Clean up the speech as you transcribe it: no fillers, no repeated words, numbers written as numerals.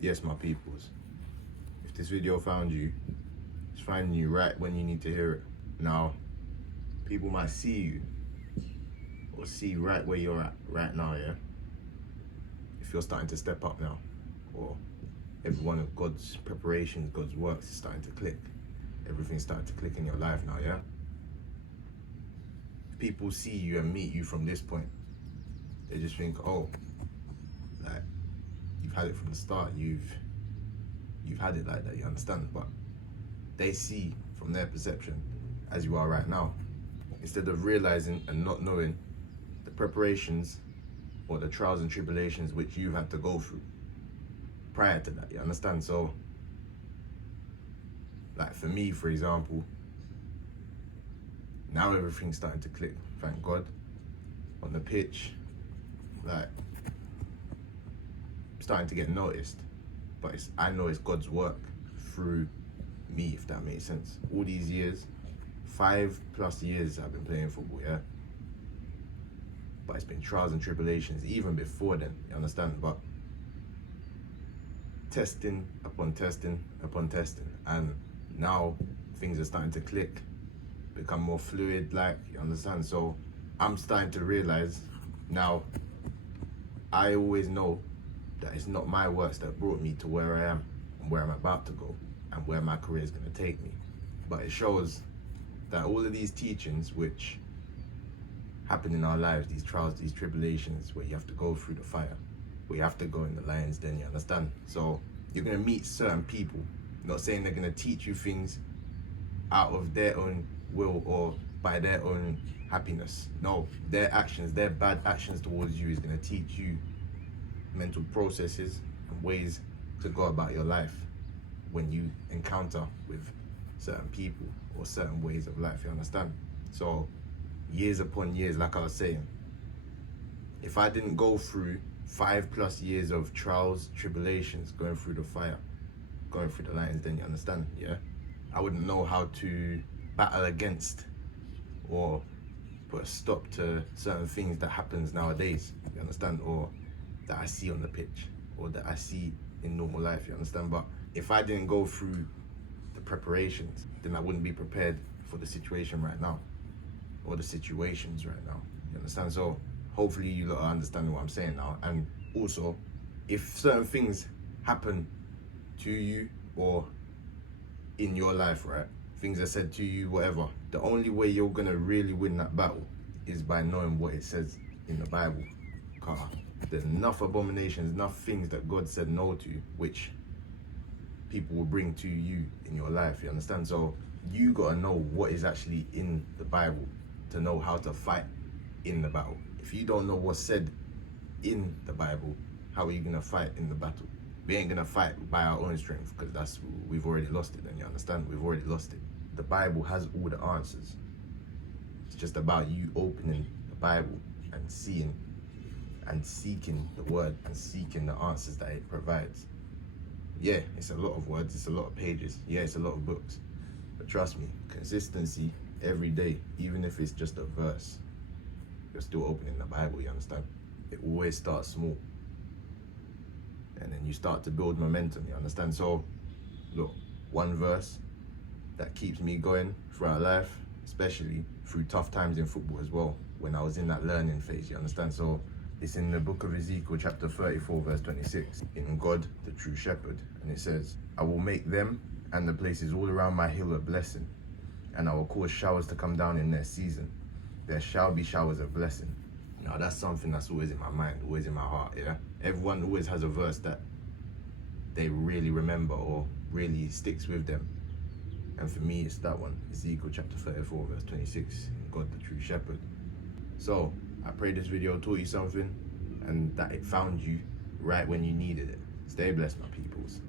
Yes, my peoples, if this video found you, it's finding you right when you need to hear it. Now, people might see you or see right where you're at right now, yeah? If you're starting to step up now, or every one of God's preparations, God's works is starting to click. Everything's starting to click in your life now, yeah? If people see you and meet you from this point, they just think, oh, like, you've had it from the start, you've had it like that, you understand? But they see from their perception as you are right now, instead of realizing and not knowing the preparations or the trials and tribulations which you've had to go through prior to that, you understand? So, like for me, for example, now everything's starting to click, thank God. On the pitch, like, I'm starting to get noticed, but I know it's God's work through me, if that makes sense. All these years, 5+ years I've been playing football, yeah? But it's been trials and tribulations even before then, you understand? But testing upon testing upon testing, and now things are starting to click, become more fluid, like, you understand? So I'm starting to realize now, I always know that it's not my works that brought me to where I am and where I'm about to go and where my career is going to take me. But it shows that all of these teachings which happen in our lives, these trials, these tribulations, where you have to go through the fire, where you have to go in the lion's den, you understand? So you're going to meet certain people, not saying they're going to teach you things out of their own will or by their own happiness. No, their actions, their bad actions towards you is going to teach you mental processes and ways to go about your life when you encounter with certain people or certain ways of life, you understand? So years upon years, like I was saying, if I didn't go through 5+ years of trials, tribulations, going through the fire, going through the lion's den, you understand? Yeah, I wouldn't know how to battle against or put a stop to certain things that happens nowadays, you understand? Or that I see on the pitch, or that I see in normal life, you understand? But if I didn't go through the preparations, then I wouldn't be prepared for the situation right now, or the situations right now, you understand? So hopefully you lot are understanding what I'm saying now. And also, if certain things happen to you or in your life, right, things are said to you, whatever, the only way you're gonna really win that battle is by knowing what it says in the Bible. There's enough abominations, enough things that God said no to, which people will bring to you in your life, you understand? So you gotta know what is actually in the Bible to know how to fight in the battle. If you don't know what's said in the Bible, how are you gonna fight in the battle? We ain't gonna fight by our own strength, because we've already lost it, and you understand? We've already lost it. The Bible has all the answers. It's just about you opening the Bible and seeing and seeking the word and seeking the answers that it provides. Yeah, it's a lot of words, it's a lot of pages, yeah, it's a lot of books, but trust me, consistency every day, even if it's just a verse, you're still opening the Bible, you understand? It always starts small, and then you start to build momentum, you understand? So look, one verse that keeps me going throughout life, especially through tough times in football as well, when I was in that learning phase, you understand? So it's in the book of Ezekiel, chapter 34, verse 26, in God, the true shepherd. And it says, I will make them and the places all around my hill a blessing, and I will cause showers to come down in their season. There shall be showers of blessing. Now that's something that's always in my mind, always in my heart, yeah? Everyone always has a verse that they really remember or really sticks with them. And for me, it's that one, Ezekiel chapter 34, verse 26, in God, the true shepherd. So I pray this video taught you something and that it found you right when you needed it. Stay blessed, my peoples.